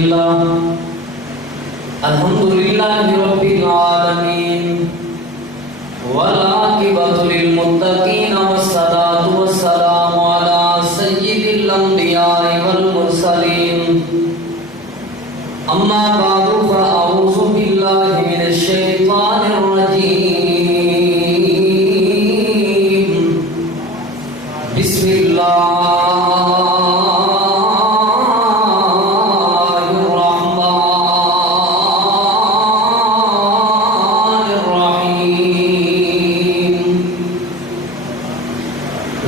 لله الحمد لله رب العالمين والعاقبة للمتقين والصلاة والسلام على سيد الأنبياء والمرسلين أما بعد فأعوذ بالله من الشيطان الرجيم بسم الله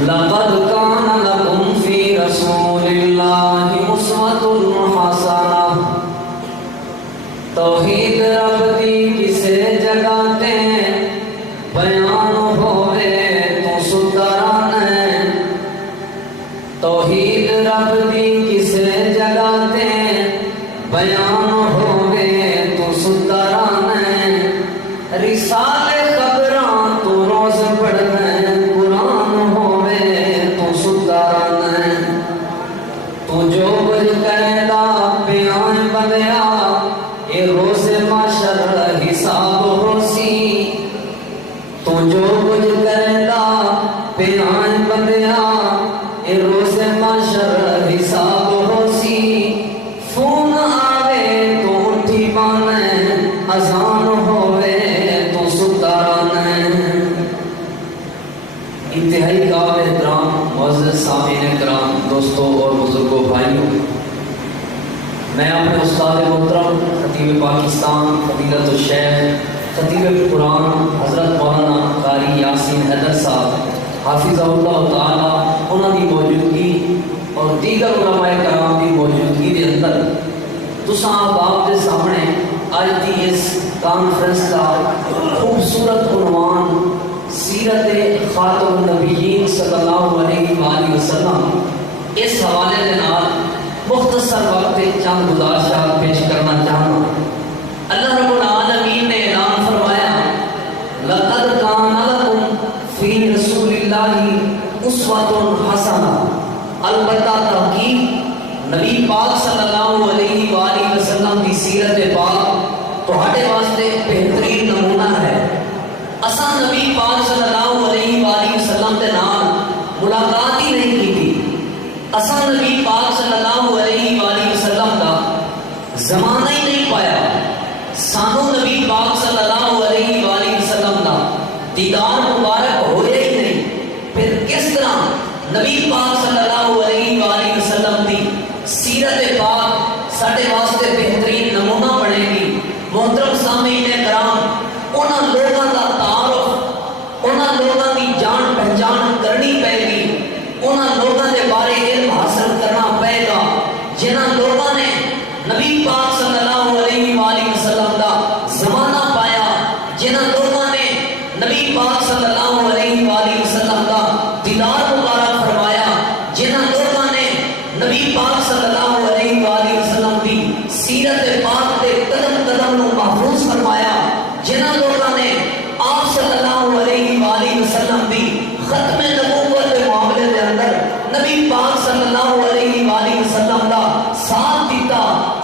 لقد كان لكم في رسول الله أسوة حسنة توحید رب دی کسے جگاتے بیان ہوئے تو سترانے توحید رب دی کسے جگاتے بیان ہوئے تو سترانے رسالے خبران تو روز پڑھنے قرآن ہوئے تو سترانے تو جو کچھ کرے دا بیان بنیا اے روز معاشر حساب ہوسی تو جو کچھ کرے دا بیان بنیا اے روز معاشر حساب ہوسی فون آوے تو اٹھی بانے اذان ہوئے تو سترانے انتہائی قابل احترام معزز سامعین کرام دوستوں اور بزرگوں بھائیوں میں اپنے استاد محترم خطیب پاکستان فضیلت الشیخ خطیب قرآن حضرت مولانا قاری یاسین حیدر صاحب حافظہ اللہ تعالی انہوں کی موجودگی اور دیگر علماء کرام کی موجودگی کے اندر تساں آپ کے سامنے آج کی اس کانفرنس کا خوبصورت عنوان سیرت خاتم النبیین صلی اللہ علیہ وآلہ وسلم اس حوالے کے نال مختصر وقت چند گزارشات پیش کرنا چاہوں اللہ رب العالمین نے اعلان فرمایا لقد کان لکم فی رسول اللہ اسوۃ حسنہ البتہ تحقیق نبی پاک صلی اللہ علیہ وآلہ وسلم کی سیرت پاک تہاڈے واسطے بہترین نمونہ ہے اساں نبی پاک صلی اللہ علیہ وآلہ وسلم کے نال ملاقات ہی نہیں کی تھی اساں نبی پاک صلی اللہ علیہ وآلہ وسلم کا زمانہ ہی نہیں پایا سانو نبی پاک صلی اللہ علیہ وآلہ وسلم کا دیدار مبارک ہوئے ہی نہیں پھر کس طرح نبی پاک صلی اللہ علیہ وآلہ وسلم کی سیرت پاک ساڈے واسطے بہترین نمونہ بنے گی محترم سامعین کرام انہاں لوگاں دا تعارف انہاں لوگاں دی جان پہچان کرنی پے گی انہاں لوگاں دے بارے علم حاصل کرنا پے گا جنہاں لوگاں نے نبی پاک صلی اللہ علیہ وآلہ وسلم دا زمانہ پایا جنہاں لوگاں نے نبی پاک صلی اللہ علیہ وآلہ وسلم دا دیدار مبارک فرمایا جنہاں لوگاں نے نبی پاک صلی اللہ علیہ وآلہ وسلم دی سیرت پاک دے قدم قدم نو محفوظ فرمایا جنہاں لوگاں نے آپ صلی اللہ علیہ وآلہ وسلم دی ختم نبوت کے معاملے دے اندر نبی پاک صلی اللہ علیہ وآلہ وسلم دا ساتھ دیتا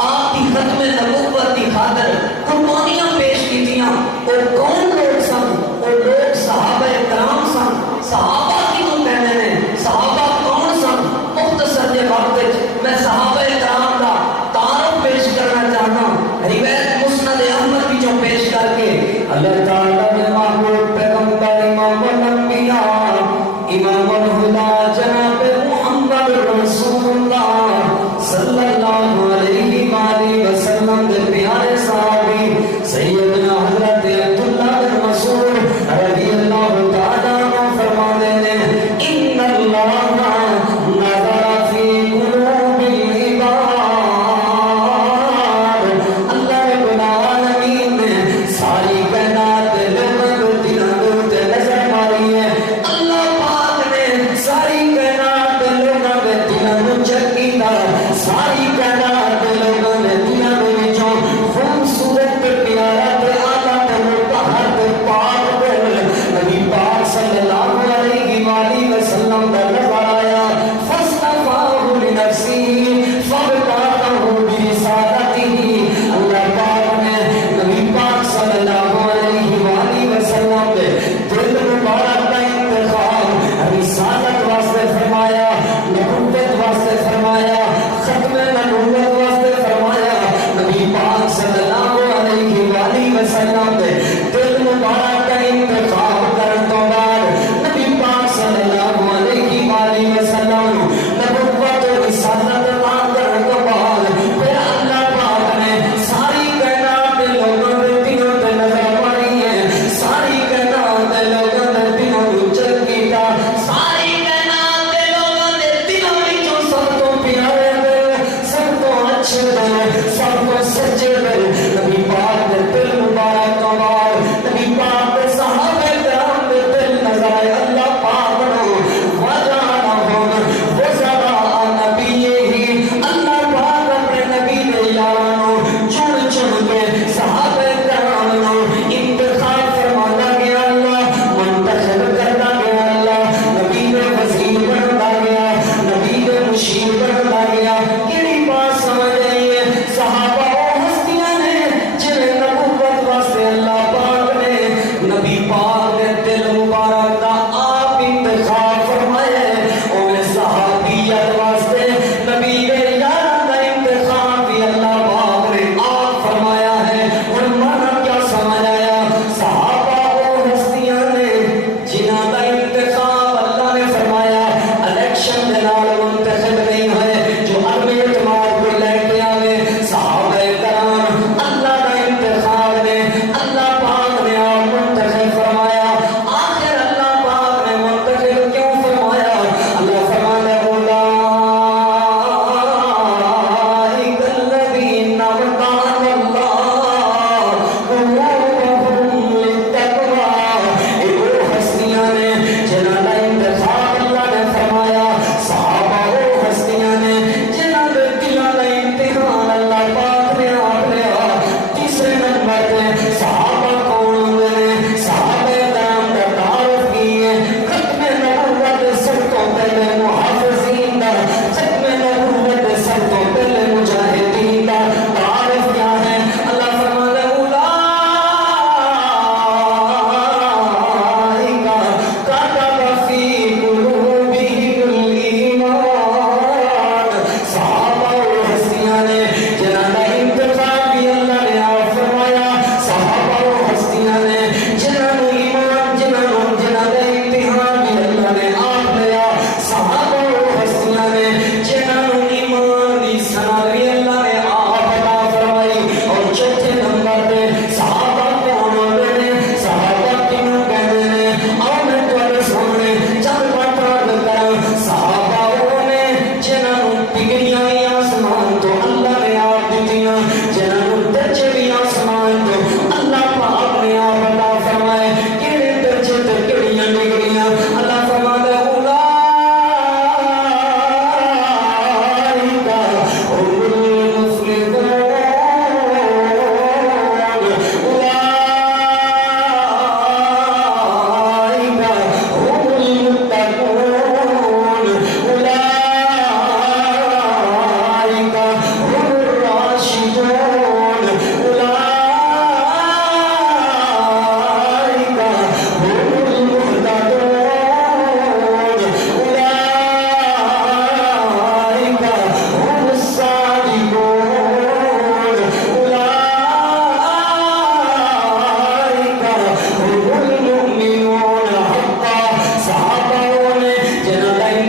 آپ کی ختم نبوت کی خاطر قربانیاں پیش کیتیاں اور کون لوگ سن اور لوگ صحابہ کرام سن صحابہ کی تو کہنے نے صحابہ کون سن مختصر کے وقت میں صحابہ کرام دا تعارف پیش کرنا چاہتا ہوں روایت مسند احمد کی جو پیش کر کے اللہ تعالیٰ نے محبوب پیغمبر امام الانبیاء امام الہدا جناب محمد رسول اللہ صلی اللہ علیہ وآلہ وسلم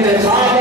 کے ساتھ